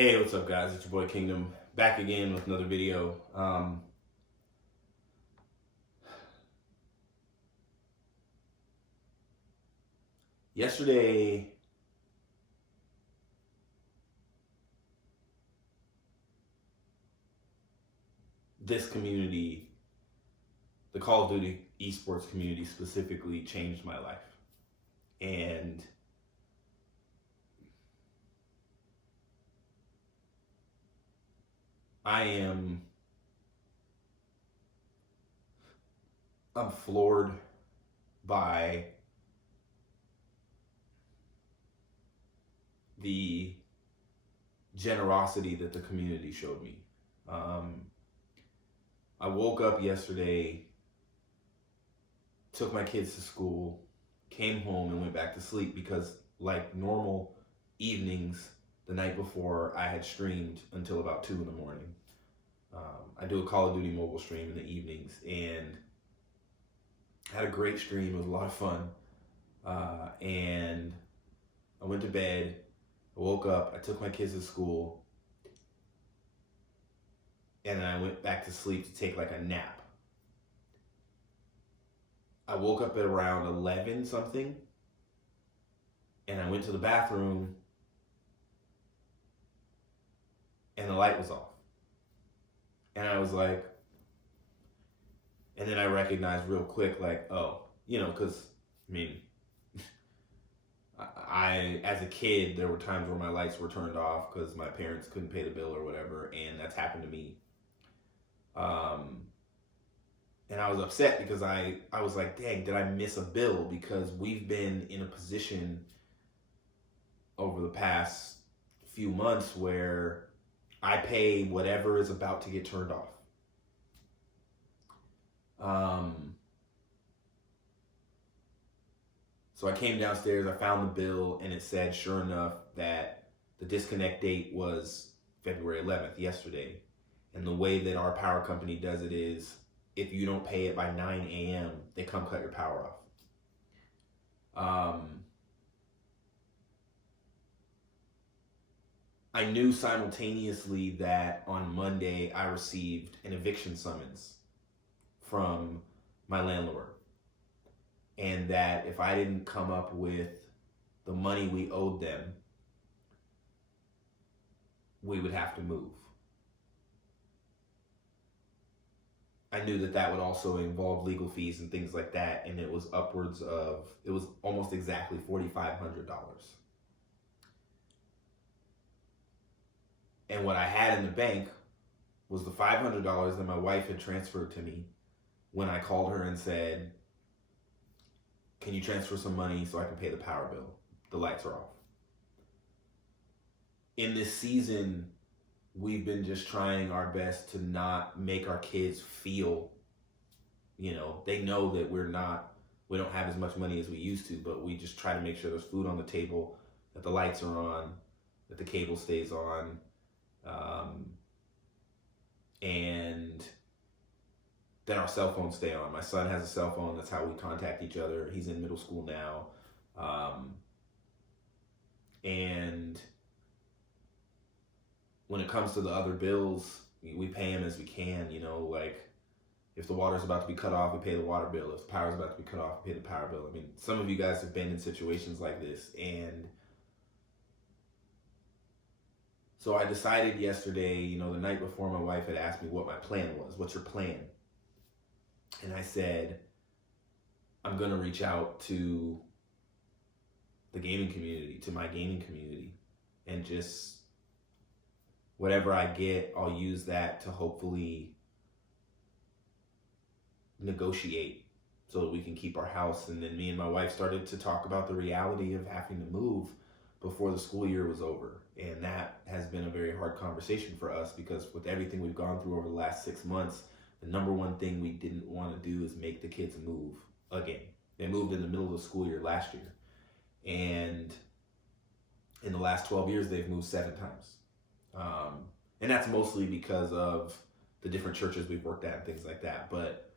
Hey, what's up, guys? It's your boy Kingdom back again with another video. Yesterday, this community, the Call of Duty Esports community specifically, changed my life. And I'm floored by the generosity that the community showed me. I woke up yesterday, took my kids to school, came home and went back to sleep because, like normal evenings, the night before I had streamed until about 2 in the morning. I do a Call of Duty mobile stream in the evenings and had a great stream. It was a lot of fun. And I went to bed, I woke up, I took my kids to school, and then I went back to sleep to take like a nap. I woke up at around 11 something, and I went to the bathroom, and the light was off. And I was like, and then I recognized real quick, like, oh, because, I mean, I, as a kid, there were times where my lights were turned off because my parents couldn't pay the bill or whatever, and that's happened to me. And I was upset because I was like, dang, did I miss a bill? Because we've been in a position over the past few months where I pay whatever is about to get turned off. So I came downstairs, I found the bill, and it said, sure enough, that the disconnect date was February 11th, yesterday. And the way that our power company does it is, if you don't pay it by 9 a.m., they come cut your power off. I knew simultaneously that on Monday I received an eviction summons from my landlord, and that if I didn't come up with the money we owed them, we would have to move. I knew that that would also involve legal fees and things like that, and it was almost exactly $4,500. And what I had in the bank was the $500 that my wife had transferred to me when I called her and said, can you transfer some money so I can pay the power bill? The lights are off. In this season, we've been just trying our best to not make our kids feel, they know that we don't have as much money as we used to, but we just try to make sure there's food on the table, that the lights are on, that the cable stays on, and that our cell phones stay on. My son has a cell phone. That's how we contact each other. He's in middle school now. And when it comes to the other bills, we pay them as we can, like if the water's about to be cut off, we pay the water bill. If the power's about to be cut off, we pay the power bill. I mean, some of you guys have been in situations like this. And so I decided yesterday, the night before, my wife had asked me what my plan was. What's your plan? And I said, I'm going to reach out to the gaming community, to my gaming community, and just whatever I get, I'll use that to hopefully negotiate so that we can keep our house. And then me and my wife started to talk about the reality of having to move before the school year was over. And that has been a very hard conversation for us because with everything we've gone through over the last 6 months, the number one thing we didn't want to do is make the kids move again. They moved in the middle of the school year last year. And in the last 12 years, they've moved 7 times. And that's mostly because of the different churches we've worked at and things like that. But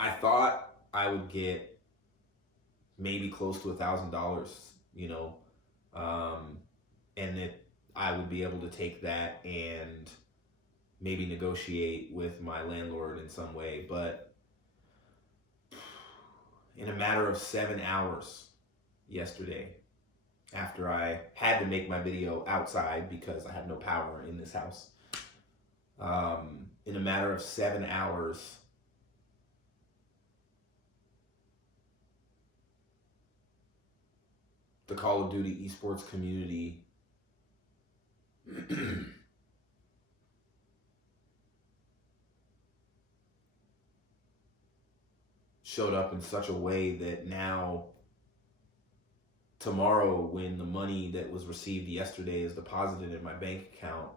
I thought I would get maybe close to $1,000, you know, and that I would be able to take that and maybe negotiate with my landlord in some way. But in a matter of 7 hours yesterday, after I had to make my video outside because I have no power in this house, in a matter of 7 hours, the Call of Duty Esports community showed up in such a way that now, tomorrow, when the money that was received yesterday is deposited in my bank account,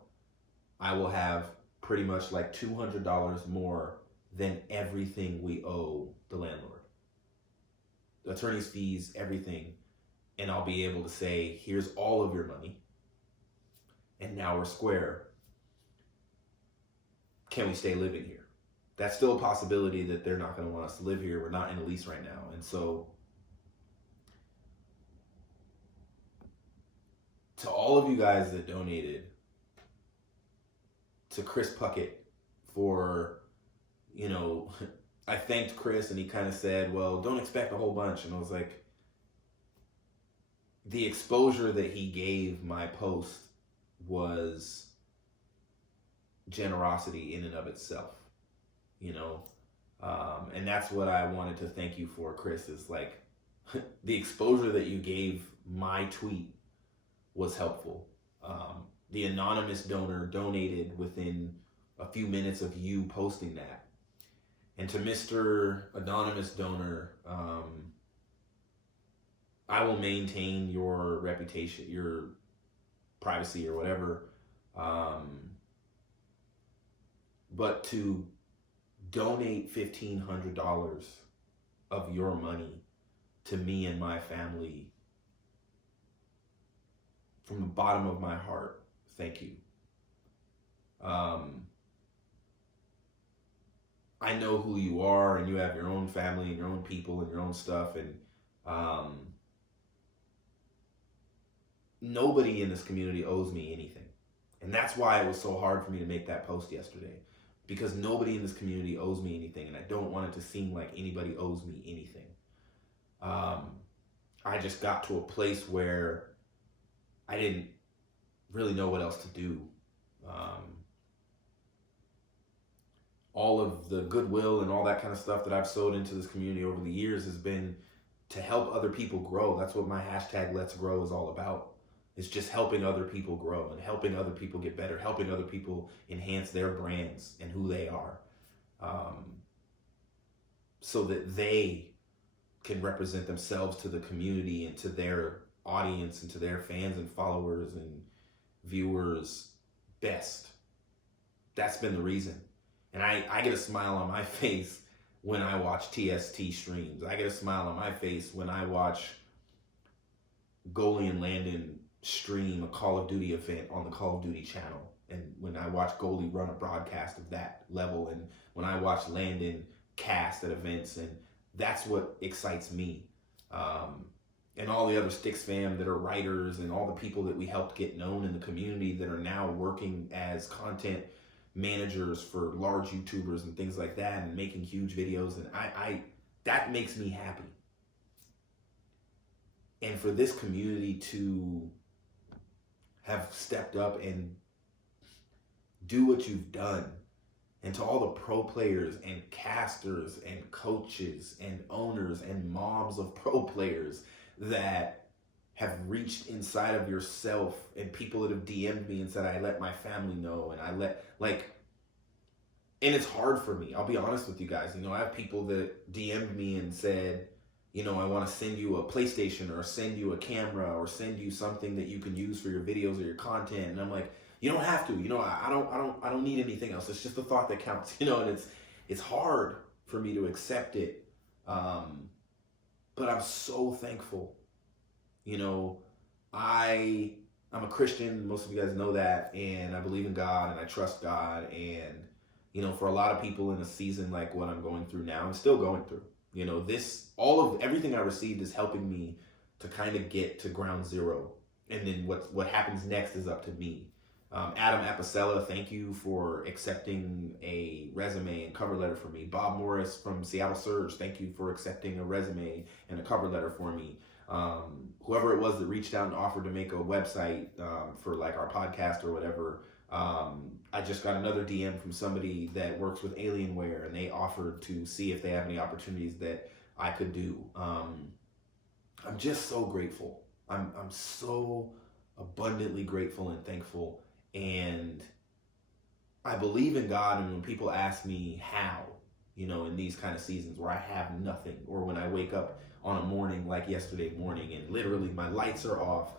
I will have pretty much like $200 more than everything we owe the landlord. The attorney's fees, everything. And I'll be able to say, here's all of your money, and now we're square. Can we stay living here? That's still a possibility that they're not going to want us to live here. We're not in a lease right now. And so, to all of you guys that donated, to Chris Puckett for, you know, I thanked Chris and he kind of said, well, don't expect a whole bunch. And I was like, the exposure that he gave my post was generosity in and of itself, you know? And that's what I wanted to thank you for, Chris, is like the exposure that you gave my tweet was helpful. The anonymous donor donated within a few minutes of you posting that. And to Mr. Anonymous Donor, I will maintain your reputation, your privacy or whatever. But to donate $1,500 of your money to me and my family, from the bottom of my heart, thank you. I know who you are, and you have your own family and your own people and your own stuff, and nobody in this community owes me anything. And that's why it was so hard for me to make that post yesterday, because nobody in this community owes me anything, and I don't want it to seem like anybody owes me anything. I just got to a place where I didn't really know what else to do. All of the goodwill and all that kind of stuff that I've sowed into this community over the years has been to help other people grow. That's what my hashtag Let's Grow is all about. It's just helping other people grow and helping other people get better, helping other people enhance their brands and who they are, so that they can represent themselves to the community and to their audience and to their fans and followers and viewers best. That's been the reason. And I get a smile on my face when I watch TST streams. I get a smile on my face when I watch Goalie and Landon stream a Call of Duty event on the Call of Duty channel. And when I watch Goalie run a broadcast of that level, and when I watch Landon cast at events, and that's what excites me. And all the other Sticks fam that are writers and all the people that we helped get known in the community that are now working as content managers for large YouTubers and things like that and making huge videos. And I that makes me happy. And for this community to have stepped up and do what you've done, and to all the pro players and casters and coaches and owners and moms of pro players that have reached inside of yourself, and people that have DM'd me and said, I let my family know, and I let, like, and it's hard for me. I'll be honest with you guys. You know, I have people that DM'd me and said, you know, I want to send you a PlayStation or send you a camera or send you something that you can use for your videos or your content. And I'm like, you don't have to, you know, I don't need anything else. It's just the thought that counts, you know, and it's hard for me to accept it. But I'm so thankful. You know, I'm a Christian. Most of you guys know that. And I believe in God and I trust God. And, you know, for a lot of people in a season like what I'm going through now, I'm still going through. You know, everything I received is helping me to kind of get to ground zero. And then what happens next is up to me. Adam Apicella, thank you for accepting a resume and cover letter for me. Bob Morris from Seattle Surge, thank you for accepting a resume and a cover letter for me. Whoever it was that reached out and offered to make a website for like our podcast or whatever. I just got another DM from somebody that works with Alienware, and they offered to see if they have any opportunities that I could do. I'm just so grateful. I'm so abundantly grateful and thankful. And I believe in God, and when people ask me how, you know, in these kind of seasons where I have nothing, or when I wake up on a morning like yesterday morning and literally my lights are off,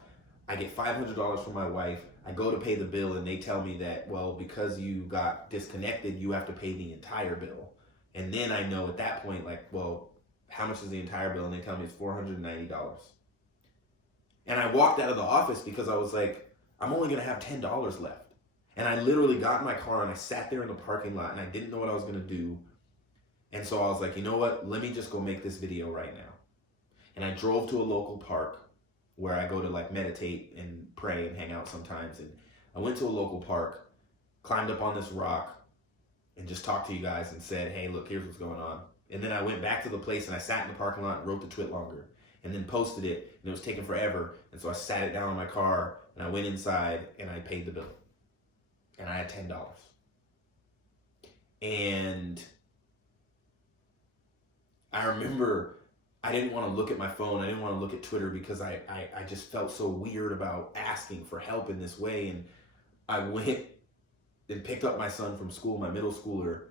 I get $500 from my wife, I go to pay the bill and they tell me that, well, because you got disconnected, you have to pay the entire bill. And then I know at that point, like, well, how much is the entire bill? And they tell me it's $490. And I walked out of the office because I was like, I'm only gonna have $10 left. And I literally got in my car and I sat there in the parking lot and I didn't know what I was gonna do. And so I was like, you know what? Let me just go make this video right now. And I drove to a local park where I go to like meditate and pray and hang out sometimes. And I went to a local park, climbed up on this rock, and just talked to you guys and said, hey, look, here's what's going on. And then I went back to the place and I sat in the parking lot and wrote the twit longer. And then posted it, and it was taking forever. And so I sat it down in my car, and I went inside, and I paid the bill. And I had $10. And I remember I didn't want to look at my phone. I didn't want to look at Twitter because I just felt so weird about asking for help in this way. And I went and picked up my son from school, my middle schooler,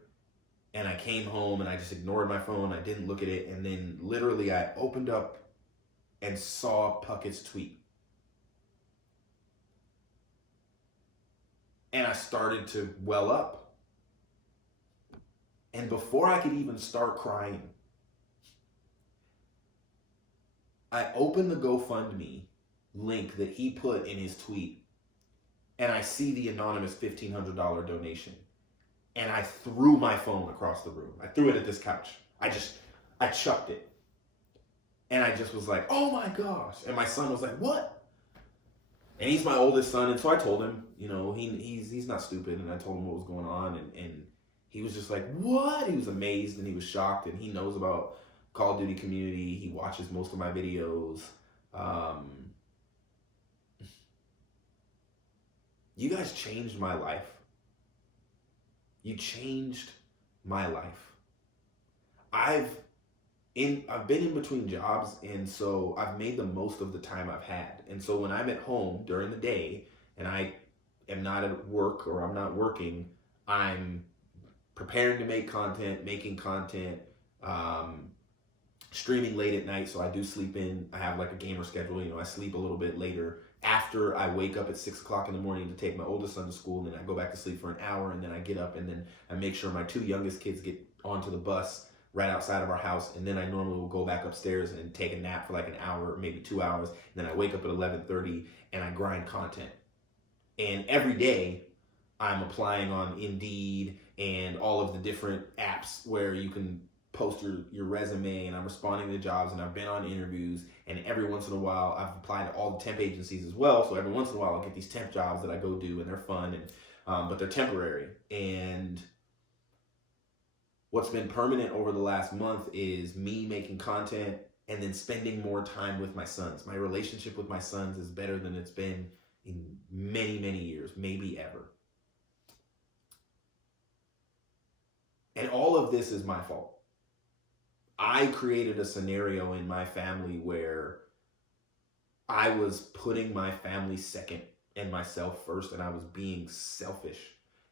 and I came home, and I just ignored my phone. I didn't look at it. And then literally I opened up and saw Puckett's tweet. And I started to well up. And before I could even start crying, I opened the GoFundMe link that he put in his tweet, and I see the anonymous $1,500 donation. And I threw my phone across the room. I threw it at this couch. I chucked it. And I just was like, oh my gosh. And my son was like, what? And he's my oldest son. And so I told him, you know, he's not stupid. And I told him what was going on. And he was just like, what? He was amazed and he was shocked. And he knows about COD Community. He watches most of my videos. You guys changed my life. You changed my life. I've been in between jobs, and so I've made the most of the time I've had. And so when I'm at home during the day and I am not at work or I'm not working, I'm preparing to make content, making content, streaming late at night. So I do sleep in. I have like a gamer schedule. You know, I sleep a little bit later after I wake up at 6 o'clock in the morning to take my oldest son to school. And then I go back to sleep for an hour, and then I get up, and then I make sure my 2 youngest kids get onto the bus right outside of our house, and then I normally will go back upstairs and take a nap for like an hour, maybe 2 hours, and then I wake up at 11:30 and I grind content. And every day I'm applying on Indeed and all of the different apps where you can post your resume, and I'm responding to jobs, and I've been on interviews, and every once in a while I've applied to all the temp agencies as well, so every once in a while I'll get these temp jobs that I go do, and they're fun, and but they're temporary. And what's been permanent over the last month is me making content and then spending more time with my sons. My relationship with my sons is better than it's been in many, many years, maybe ever. And all of this is my fault. I created a scenario in my family where I was putting my family second and myself first, and I was being selfish.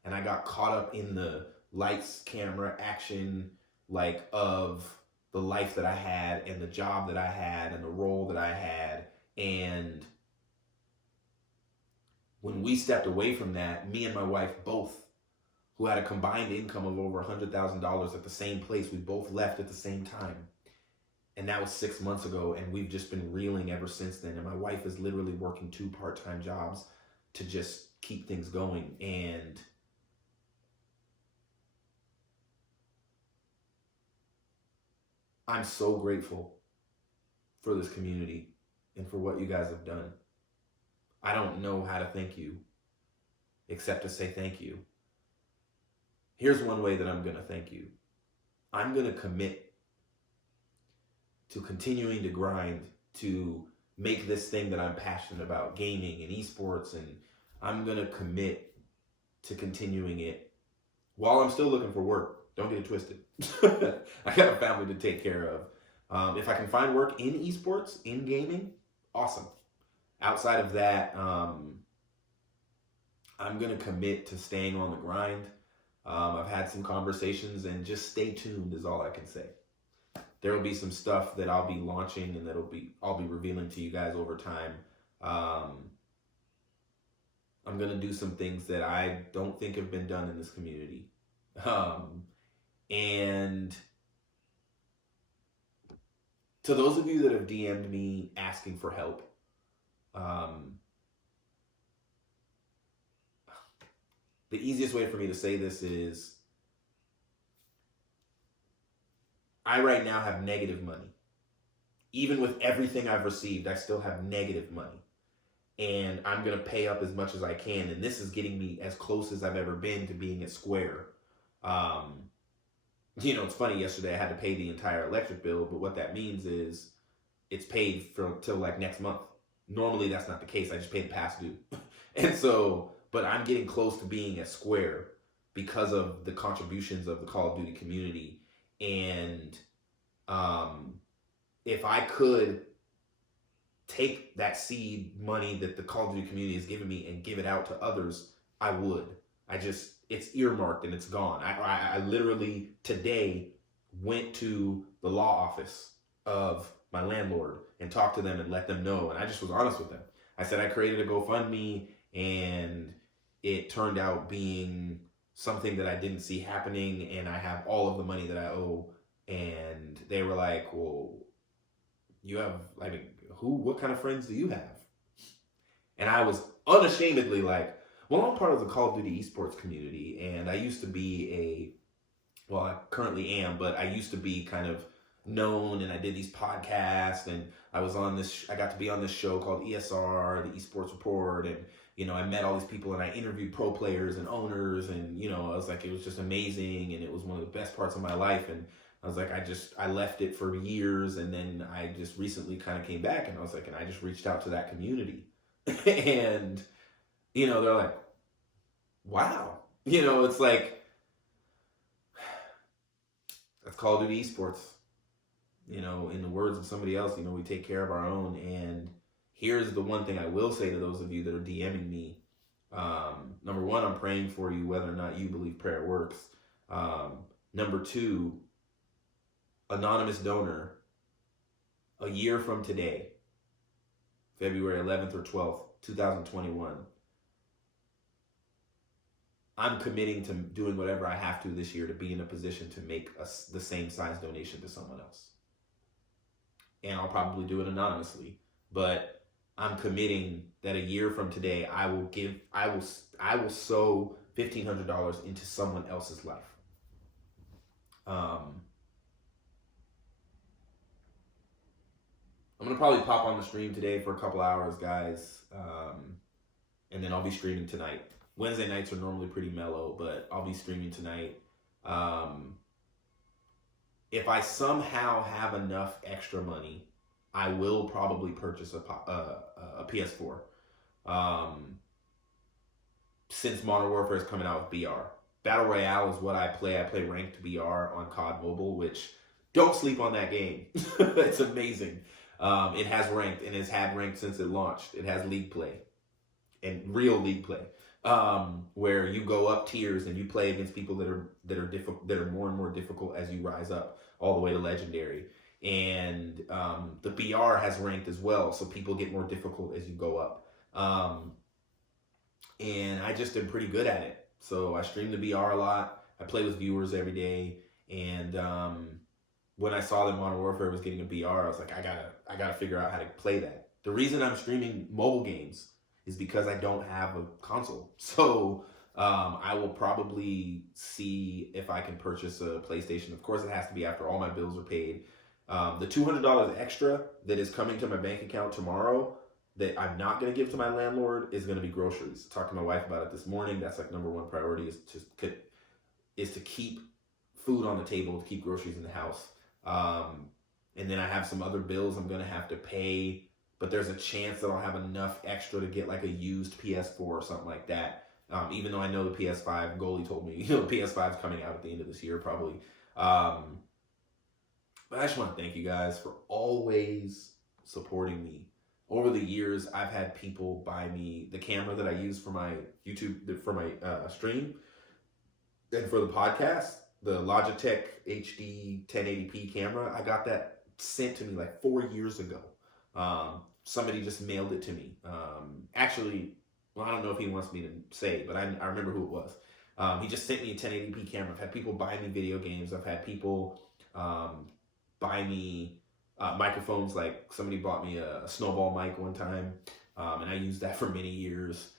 And I got caught up in the lights, camera, action, like of the life that I had and the job that I had and the role that I had. And when we stepped away from that, me and my wife both, who had a combined income of over $100,000 at the same place, we both left at the same time. And that was 6 months ago, and we've just been reeling ever since then. And my wife is literally working 2 part-time jobs to just keep things going. And I'm so grateful for this community and for what you guys have done. I don't know how to thank you except to say thank you. Here's one way that I'm going to thank you. I'm going to commit to continuing to grind to make this thing that I'm passionate about, gaming and esports, and I'm going to commit to continuing it while I'm still looking for work. Don't get it twisted. I got a family to take care of. If I can find work in esports, in gaming, awesome. Outside of that, I'm going to commit to staying on the grind. I've had some conversations, and just stay tuned is all I can say. There will be some stuff that I'll be launching and I'll be revealing to you guys over time. I'm going to do some things that I don't think have been done in this community. And to those of you that have DM'd me asking for help, the easiest way for me to say this is, I right now have negative money. Even with everything I've received, I still have negative money. And I'm going to pay up as much as I can. And this is getting me as close as I've ever been to being at square. It's funny, yesterday I had to pay the entire electric bill, but what that means is it's paid till like next month. Normally that's not the case. I just pay the past due. And so, but I'm getting close to being at square because of the contributions of the Call of Duty community. And if I could take that seed money that the Call of Duty community has given me and give it out to others, I would. It's earmarked and it's gone. I literally today went to the law office of my landlord and talked to them and let them know. And I just was honest with them. I said I created a GoFundMe and it turned out being something that I didn't see happening, and I have all of the money that I owe. And they were like, well, what kind of friends do you have? And I was unashamedly like, well, I'm part of the Call of Duty Esports community, and I used to be I currently am, but I used to be kind of known, and I did these podcasts, and I got to be on this show called ESR, the Esports Report, and I met all these people, and I interviewed pro players and owners, and I was like, it was just amazing, and it was one of the best parts of my life. And I was like, I left it for years, and then I just recently kind of came back, and I was like, and I just reached out to that community. And they're like, wow, it's like, that's Call of Duty Esports. In the words of somebody else, we take care of our own. And here's the one thing I will say to those of you that are DMing me. Number one, I'm praying for you whether or not you believe prayer works. Number two, anonymous donor, a year from today, February 11th or 12th, 2021, I'm committing to doing whatever I have to this year to be in a position to make the same size donation to someone else. And I'll probably do it anonymously, but I'm committing that a year from today, I will sow $1,500 into someone else's life. I'm going to probably pop on the stream today for a couple hours, guys. And then I'll be streaming tonight. Wednesday nights are normally pretty mellow, but I'll be streaming tonight. If I somehow have enough extra money, I will probably purchase a PS4. Since Modern Warfare is coming out with BR. Battle Royale is what I play. I play ranked BR on COD Mobile, which, don't sleep on that game. It's amazing. It has ranked, and it's had ranked since it launched. It has league play, and real league play, where you go up tiers and you play against people that are more and more difficult as you rise up all the way to legendary. And the BR has ranked as well, so people get more difficult as you go up. And I just am pretty good at it. So I stream the BR a lot. I play with viewers every day. And when I saw that Modern Warfare was getting a BR, I was like, I gotta figure out how to play that. The reason I'm streaming mobile games is because I don't have a console. So I will probably see if I can purchase a PlayStation. Of course, it has to be after all my bills are paid. The $200 extra that is coming to my bank account tomorrow that I'm not going to give to my landlord is going to be groceries. Talked to my wife about it this morning. That's like number one priority is to keep food on the table, to keep groceries in the house. And then I have some other bills I'm going to have to pay, but there's a chance that I'll have enough extra to get like a used PS4 or something like that. Even though I know the PS5, Goalie told me, the PS5 is coming out at the end of this year probably. But I just want to thank you guys for always supporting me. Over the years, I've had people buy me the camera that I use for my YouTube, for my stream, and for the podcast, the Logitech HD 1080p camera. I got that sent to me like 4 years ago. Somebody just mailed it to me. Actually, well, I don't know if he wants me to say, but I remember who it was. He just sent me a 1080p camera. I've had people buy me video games. I've had people buy me microphones. Like somebody bought me a snowball mic one time, and I used that for many years.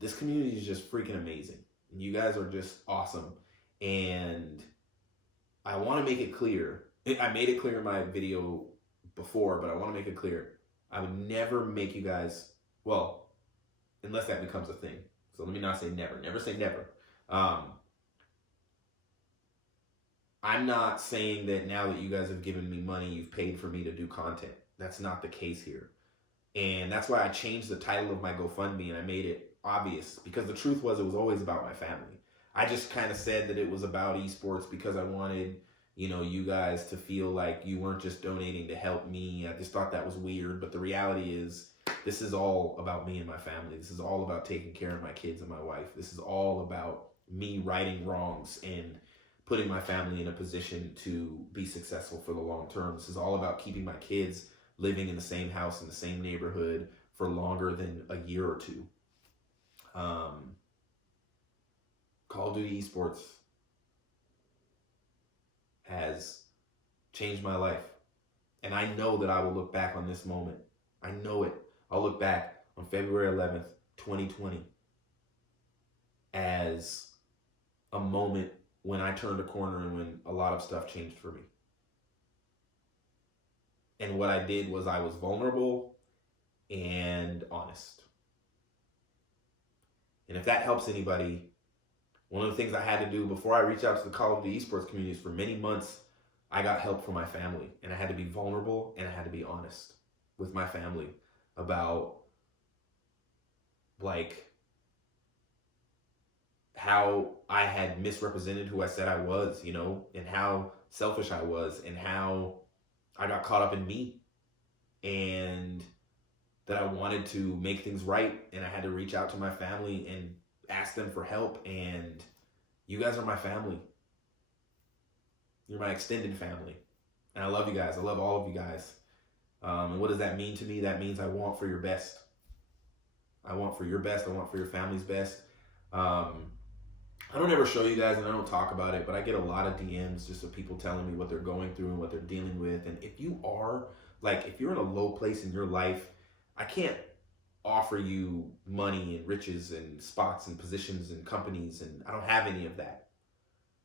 This community is just freaking amazing. You guys are just awesome, and I want to make it clear. I made it clear in my video before, but I want to make it clear. I would never make you guys, well, unless that becomes a thing. So let me not say never. Never say never. I'm not saying that now that you guys have given me money, you've paid for me to do content. That's not the case here. And that's why I changed the title of my GoFundMe and I made it obvious, because the truth was it was always about my family. I just kind of said that it was about esports because I wanted, you guys to feel like you weren't just donating to help me. I just thought that was weird. But the reality is this is all about me and my family. This is all about taking care of my kids and my wife. This is all about me righting wrongs and putting my family in a position to be successful for the long term. This is all about keeping my kids living in the same house in the same neighborhood for longer than a year or two. Call of Duty Esports has changed my life. And I know that I will look back on this moment. I know it. I'll look back on February 11th, 2020 as a moment when I turned a corner and when a lot of stuff changed for me. And what I did was I was vulnerable and honest. And if that helps anybody, one of the things I had to do before I reached out to the Call of Duty Esports community is for many months, I got help from my family. And I had to be vulnerable and I had to be honest with my family about like how I had misrepresented who I said I was, and how selfish I was and how I got caught up in me and that I wanted to make things right. And I had to reach out to my family and ask them for help. And you guys are my family. You're my extended family. And I love you guys. I love all of you guys. And what does that mean to me? That means I want for your best. I want for your best. I want for your family's best. I don't ever show you guys and I don't talk about it, but I get a lot of DMs just of people telling me what they're going through and what they're dealing with. And if you are, if you're in a low place in your life, I can't offer you money and riches and spots and positions and companies, and I don't have any of that.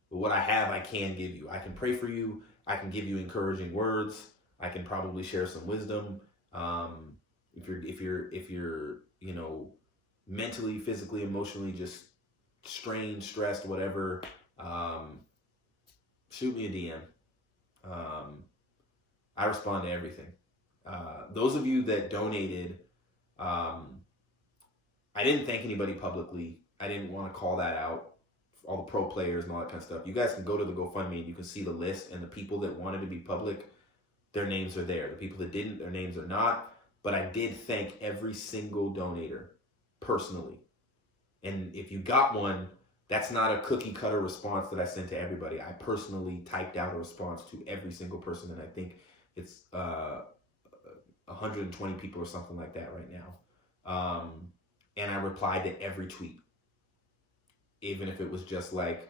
But what I have, I can give you. I can pray for you. I can give you encouraging words. I can probably share some wisdom. If you're mentally, physically, emotionally just strained, stressed, whatever, shoot me a DM. I respond to everything. Those of you that donated, I didn't thank anybody publicly. I didn't want to call that out. All the pro players and all that kind of stuff. You guys can go to the GoFundMe and you can see the list, and the people that wanted to be public, their names are there. The people that didn't, their names are not. But I did thank every single donator personally. And if you got one, that's not a cookie cutter response that I sent to everybody. I personally typed out a response to every single person, and I think it's 120 people or something like that right now. And I replied to every tweet, even if it was just like,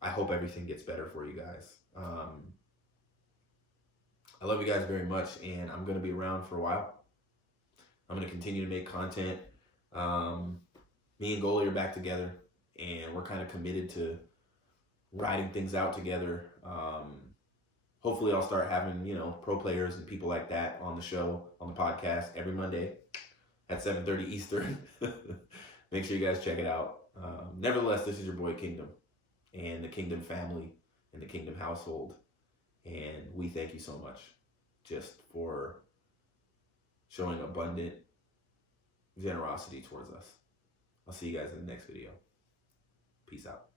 I hope everything gets better for you guys. I love you guys very much, and I'm going to be around for a while. I'm going to continue to make content. Me and Goalie are back together, and we're kind of committed to riding things out together. hopefully I'll start having, pro players and people like that on the show, on the podcast every Monday at 7:30 Eastern. Make sure you guys check it out. Nevertheless, this is your boy Kingdom and the Kingdom family and the Kingdom household. And we thank you so much just for showing abundant generosity towards us. I'll see you guys in the next video. Peace out.